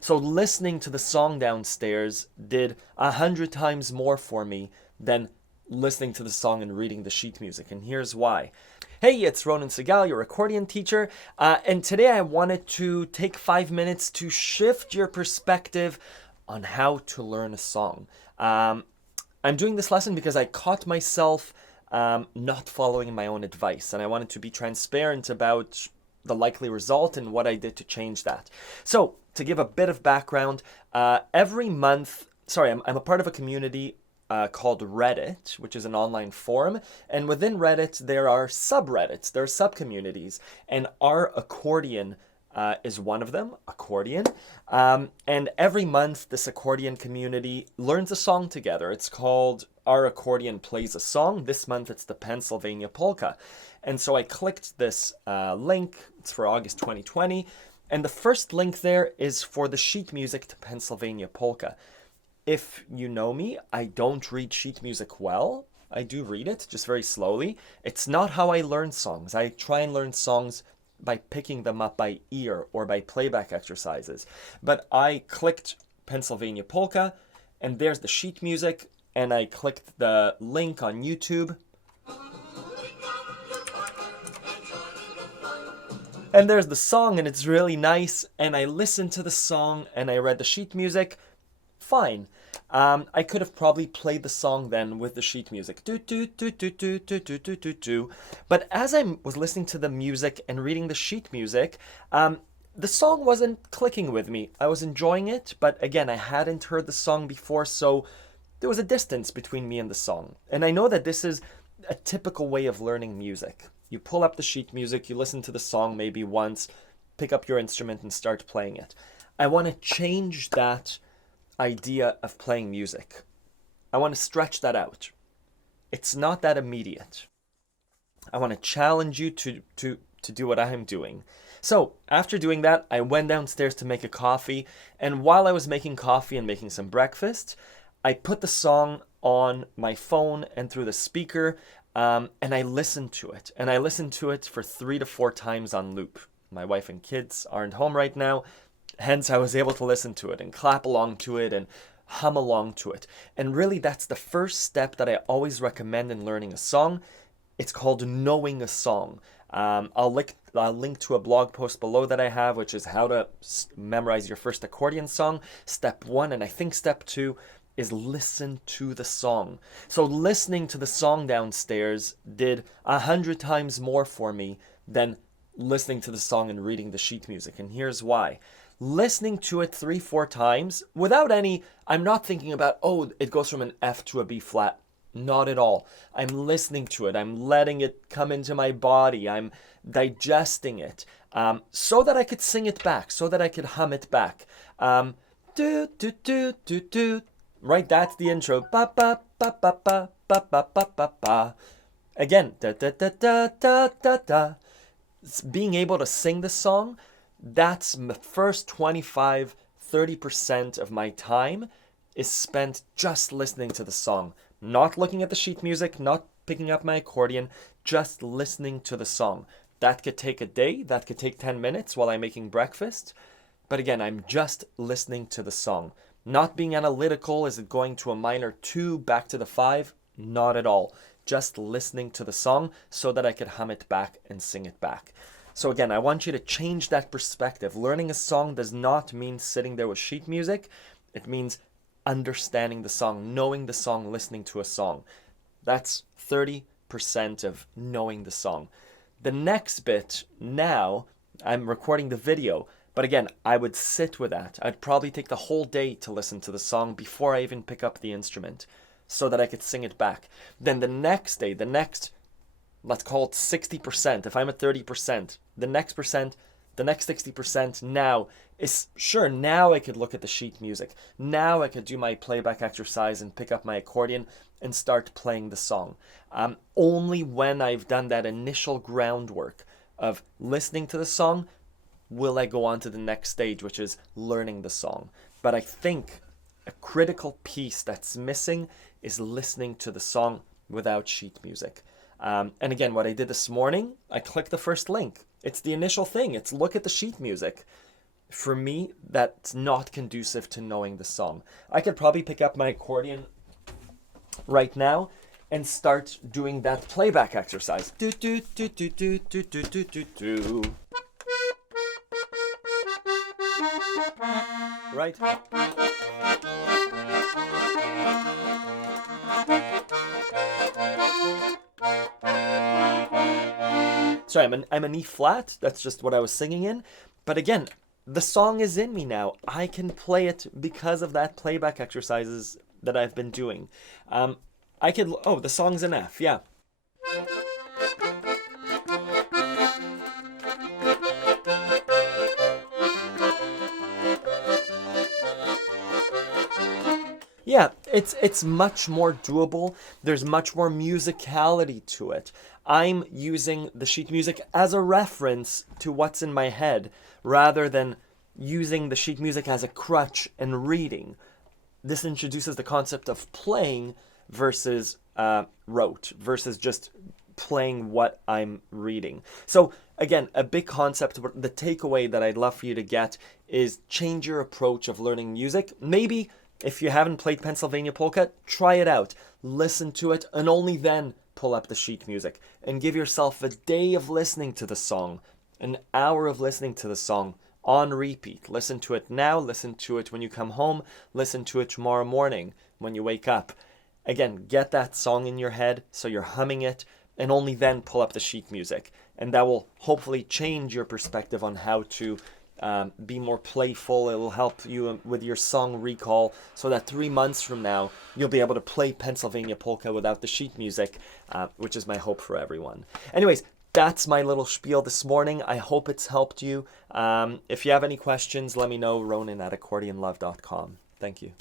So listening to the song downstairs did 100 times more for me than listening to the song and reading the sheet music. And here's why. Hey, it's Ronan Segal, your accordion teacher, and today I wanted to take 5 minutes to shift your perspective on how to learn a song. I'm doing this lesson because I caught myself not following my own advice, and I wanted to be transparent about the likely result and what I did to change that. So, to give a bit of background, every month, I'm a part of a community called Reddit, which is an online forum. And within Reddit, there are subreddits, there are subcommunities. And our accordion is one of them, Accordion. And every month, this accordion community learns a song together. It's called Our Accordion Plays a Song. This month, it's the Pennsylvania Polka. And so I clicked this link. It's for August 2020. And the first link there is for the sheet music to Pennsylvania Polka. If you know me, I don't read sheet music well. I do read it, just very slowly. It's not how I learn songs. I try and learn songs by picking them up by ear or by playback exercises. But I clicked Pennsylvania Polka, and there's the sheet music, and I clicked the link on YouTube. And there's the song, and it's really nice, and I listened to the song, and I read the sheet music. Fine. I could have probably played the song then with the sheet music. Do, do, do, do, do, do, do, do, do, do. But as I was listening to the music and reading the sheet music, the song wasn't clicking with me. I was enjoying it, but again, I hadn't heard the song before, so there was a distance between me and the song. And I know that this is a typical way of learning music. You pull up the sheet music, you listen to the song maybe once, pick up your instrument and start playing it. I want to change that idea of playing music. I want to stretch that out. It's not that immediate. I want to challenge you to do what I'm doing. So after doing that, I went downstairs to make a coffee, and while I was making coffee and making some breakfast, I put the song on my phone and through the speaker, and I listened to it. And I listened to it for 3 to 4 times on loop. My wife and kids aren't home right now. Hence, I was able to listen to it and clap along to it and hum along to it. And really, that's the first step that I always recommend in learning a song. It's called knowing a song. I'll link to a blog post below that I have, which is how to memorize your first accordion song. Step 1, and I think step 2, is listen to the song. So listening to the song downstairs did 100 times more for me than listening to the song and reading the sheet music. And here's why. Listening to it 3-4 times without I'm not thinking about, oh, it goes from an F to a B flat. Not at all. I'm listening to it. I'm letting it come into my body. I'm digesting it so that I could sing it back, so that I could hum it back. Do, do, do, do, do. Right, that's the intro. Ba, ba, ba, ba, ba, ba, ba, ba, ba, ba. Again, da, da, da, da, da, da, da. Being able to sing the song, that's the first 25-30% of my time is spent just listening to the song. Not looking at the sheet music, not picking up my accordion, just listening to the song. That could take a day, that could take 10 minutes while I'm making breakfast. But again, I'm just listening to the song. Not being analytical, is it going to a minor 2, back to the 5? Not at all. Just listening to the song so that I could hum it back and sing it back. So again, I want you to change that perspective. Learning a song does not mean sitting there with sheet music. It means understanding the song, knowing the song, listening to a song. That's 30% of knowing the song. The next bit, now, I'm recording the video, but again, I would sit with that. I'd probably take the whole day to listen to the song before I even pick up the instrument so that I could sing it back. Then the next day, let's call it 60%. If I'm at 30%, the next 60% now is, sure, now I could look at the sheet music. Now I could do my playback exercise and pick up my accordion and start playing the song. Only when I've done that initial groundwork of listening to the song will I go on to the next stage, which is learning the song. But I think a critical piece that's missing is listening to the song without sheet music. And again, what I did this morning, I clicked the first link. It's the initial thing. It's look at the sheet music. for me, that's not conducive to knowing the song. I could probably pick up my accordion right now and start doing that playback exercise. Do do do do do do do do do do. Right? Sorry, I'm an E flat. That's just what I was singing in. But again, the song is in me now. I can play it because of that playback exercises that I've been doing. Oh, the song's in F, yeah. Yeah, it's much more doable. There's much more musicality to it. I'm using the sheet music as a reference to what's in my head rather than using the sheet music as a crutch and reading. This introduces the concept of playing versus rote, versus just playing what I'm reading. So again, a big concept, the takeaway that I'd love for you to get is change your approach of learning music. Maybe if you haven't played Pennsylvania Polka, try it out. Listen to it and only then pull up the sheet music and give yourself a day of listening to the song, an hour of listening to the song on repeat. Listen to it now, listen to it when you come home, listen to it tomorrow morning when you wake up. Again, get that song in your head so you're humming it and only then pull up the sheet music. And that will hopefully change your perspective on how to be more playful. It will help you with your song recall so that 3 months from now you'll be able to play Pennsylvania Polka without the sheet music, which is my hope for everyone. Anyways, that's my little spiel this morning. I hope it's helped you. If you have any questions, let me know. Ronan at accordionlove.com. Thank you.